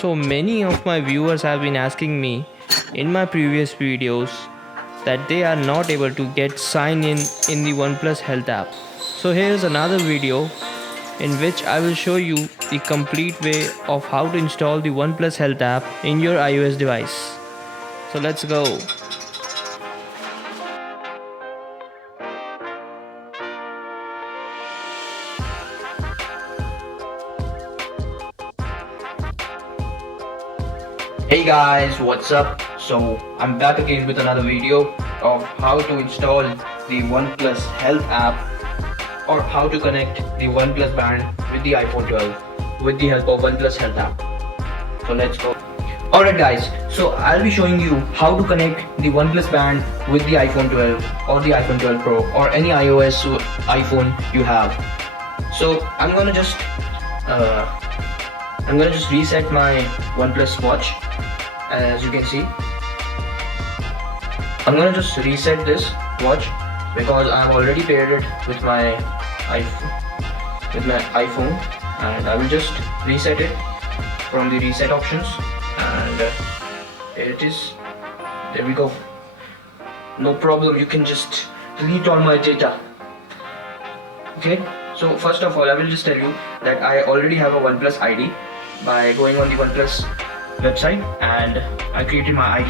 So many of my viewers have been asking me in my previous videos that they are not able to get sign in the OnePlus Health app. So here is another video in which I will show you the complete way of how to install the OnePlus Health app in your iOS device. So let's go. Hey guys, what's up? So I'm back again with another video of how to install the OnePlus Health app or how to connect the OnePlus band with the iPhone 12 with the help of OnePlus Health app. So let's go. Alright guys, so I'll be showing you how to connect the OnePlus band with the iPhone 12 or the iPhone 12 Pro or any iOS iPhone you have. So I'm gonna just reset my OnePlus watch. As you can see, I'm gonna just reset this watch because I've already paired it with my iPhone, and I will just reset it from the reset options, and here it is. There we go. No problem, you can just delete all my data. Okay, so first of all I will just tell you that I already have a OnePlus ID by going on the OnePlus website, and I created my ID.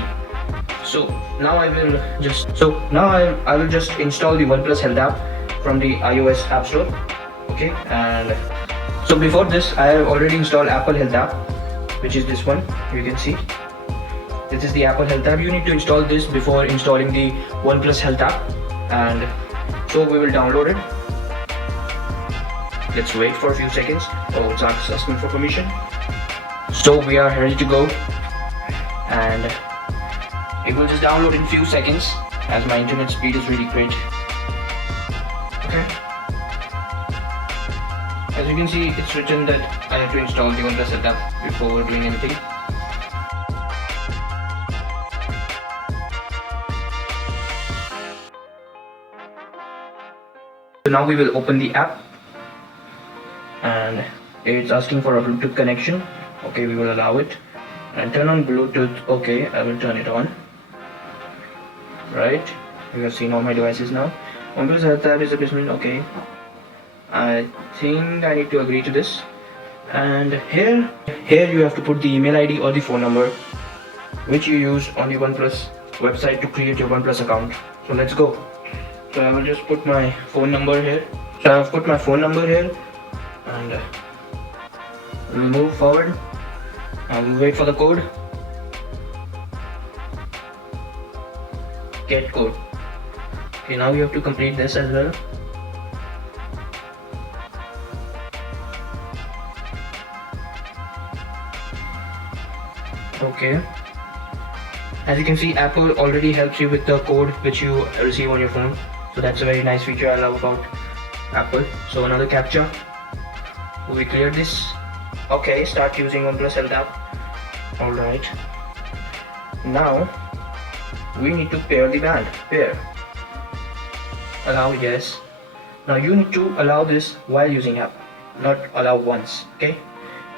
So now I will just install the OnePlus Health app from the iOS App Store. Okay, and so before this I have already installed Apple Health app, which is this one. You can see this is the Apple Health app. You need to install this before installing the OnePlus Health app, and so we will download it. Let's wait for a few seconds. Oh, it's asking for permission. So we are ready to go, and it will just download in few seconds as my internet speed is really great. Okay, as you can see, it's written that I have to install the OnePlus Health app before doing anything. So now we will open the app, and it's asking for a Bluetooth connection. Okay, we will allow it, and turn on Bluetooth. Okay, I will turn it on. Right, you have seen all my devices now. OnePlus Health app is a business. Okay, I think I need to agree to this, and here you have to put the email ID or the phone number which you use on the OnePlus website to create your OnePlus account. So let's go. So I will just put my phone number here. So I have put my phone number here, and we'll move forward. I will wait for the code. Get code. Okay, now you have to complete this as well. Okay, as you can see, Apple already helps you with the code which you receive on your phone. So that's a very nice feature I love about Apple. So another captcha. We cleared this. Okay, start using OnePlus Health app. Alright, now we need to pair the band. Pair. Allow, yes. Now you need to allow this while using app, not allow once. Okay,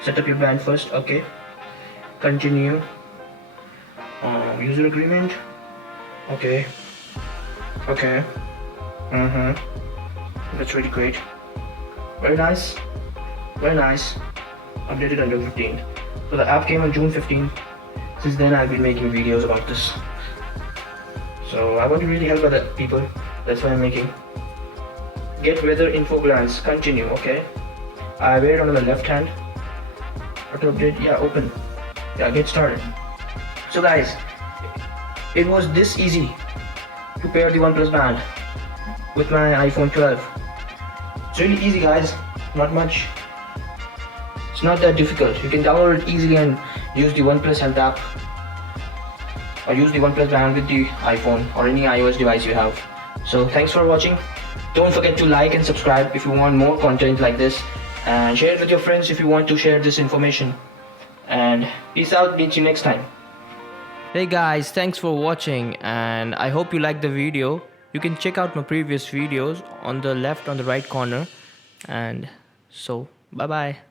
set up your band first. Okay, continue. User agreement. Okay. Okay. That's really great. Very nice. Very nice. Updated on June 15th. So the app came on June 15th. Since then I've been making videos about this. So I want to really help other people. That's why I'm making. Get weather info glance. Continue. Okay. I wear it on the left hand. Auto update. Yeah, open. Yeah, get started. So guys, it was this easy to pair the OnePlus band with my iPhone 12. It's really easy guys. Not much. It's not that difficult. You can download it easily and use the OnePlus Health app, or use the OnePlus band with the iPhone or any iOS device you have. So thanks for watching. Don't forget to like and subscribe if you want more content like this, and share it with your friends if you want to share this information. And peace out. Meet you next time. Hey guys, thanks for watching, and I hope you liked the video. You can check out my previous videos on the left on the right corner, and so bye bye.